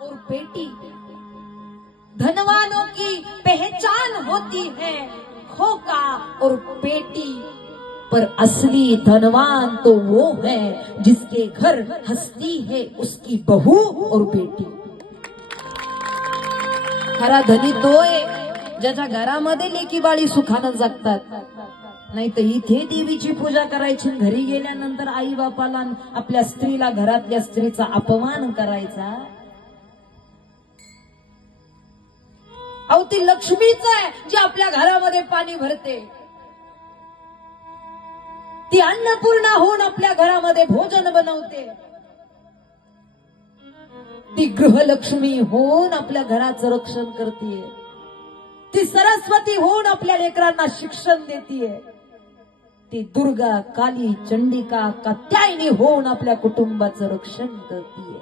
और बेटी, धनवानों की पहचान होती है और बेटी पर असली धनवान तो वो है जिसके घर हस्ती है उसकी बहू और बेटी। खरा धनी तोय ज्याच्या घरामध्ये लेकी बाळी सुखानं जगतात. नाही तर इथे देवीची पूजा करायची घरी गेल्यानंतर आई बापाला आपल्या स्त्रीला घरातल्या स्त्रीचा अपमान करायचा? अहो ती लक्ष्मीच आहे जी आपल्या घरामध्ये पाणी भरते. ती अन्नपूर्णा होऊन आपल्या घरामध्ये भोजन बनवते. ती गृहलक्ष्मी होऊन आपल्या घराचं रक्षण करते ती सरस्वती होऊन आपल्या लेकरांना शिक्षण देतीये. ती दुर्गा काली चंडिका कात्यायनी होऊन आपल्या कुटुंबाचं रक्षण करतीये.